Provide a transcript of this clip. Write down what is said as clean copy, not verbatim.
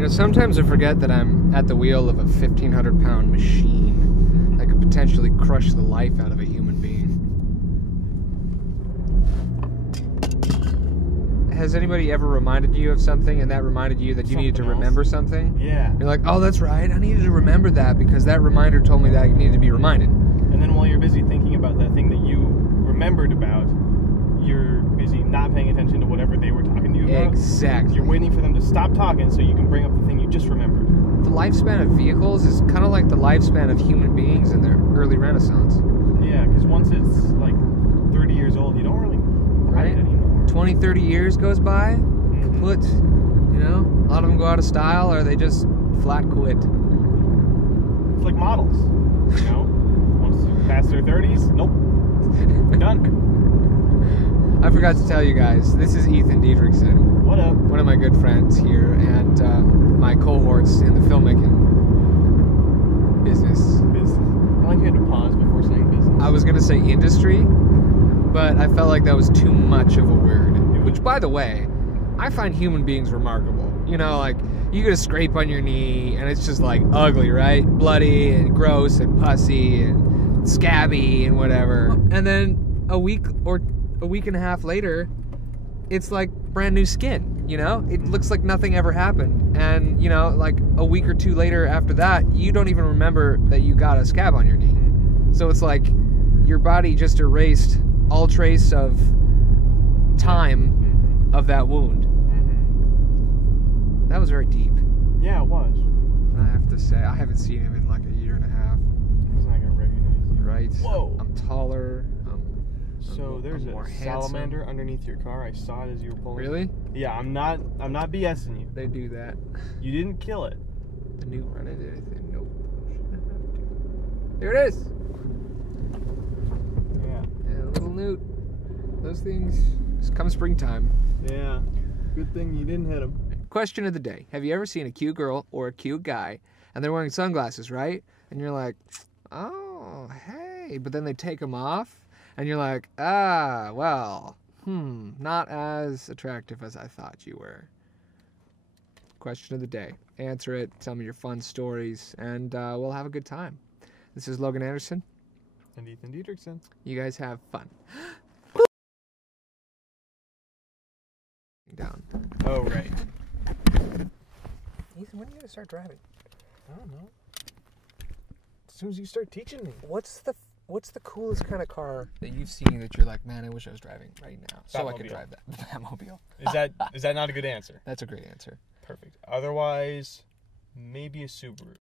You know, sometimes I forget that I'm at the wheel of a 1,500-pound machine that could potentially crush the life out of a human being. Has anybody ever reminded you of something, and that reminded you that you needed to remember something? Yeah. You're like, oh, that's right, I needed to remember that because that reminder told me that I needed to be reminded. And then while you're busy thinking about that thing that you remembered about, you're busy not paying attention to whatever they were talking to you about. Exactly. You're waiting for them to stop talking so you can bring up the thing you just remembered. The lifespan of vehicles is kind of like the lifespan of human beings in their early Renaissance. Yeah, because once it's like 30 years old, you don't really buy it anymore. 20, 30 years goes by, kaput. You know, a lot of them go out of style, or they just flat quit. It's like models, you know? Once you pass their 30s, nope, done. I forgot to tell you guys, this is Ethan Dedrickson. What up? One of my good friends here, and my cohorts in the filmmaking business. I like you had to pause before saying business. I was going to say industry, but I felt like that was too much of a word. Which, by the way, I find human beings remarkable. You know, like, you get a scrape on your knee, and it's just, like, ugly, right? Bloody and gross and pussy and scabby and whatever. And then a week and a half later, it's like brand new skin, you know? It looks like nothing ever happened. And, you know, like a week or two later after that, you don't even remember that you got a scab on your knee. So it's like your body just erased all trace of time of that wound. That was very deep. Yeah, it was. I have to say, I haven't seen him in like a year and a half. He's not gonna recognize you. Right? Whoa. I'm taller. So there's I'm more a salamander underneath your car. I saw it as you were pulling. Really? Yeah, I'm not BSing you. They do that. You didn't kill it. The new run into anything. Nope. There it is. Yeah. Yeah, a little newt. Those things, come springtime. Yeah. Good thing you didn't hit him. Question of the day. Have you ever seen a cute girl or a cute guy and they're wearing sunglasses, right? And you're like, oh, hey. But then they take them off and you're like, ah, well, not as attractive as I thought you were. Question of the day. Answer it. Tell me your fun stories and we'll have a good time. This is Logan Anderson. And Ethan Dedrickson. You guys have fun. Down. Oh, right. Ethan, when are you going to start driving? I don't know. As soon as you start teaching me. What's the coolest kind of car that you've seen that you're like, man, I wish I was driving right now so I could drive that? The Batmobile. Is that not a good answer? That's a great answer. Perfect. Otherwise, maybe a Subaru.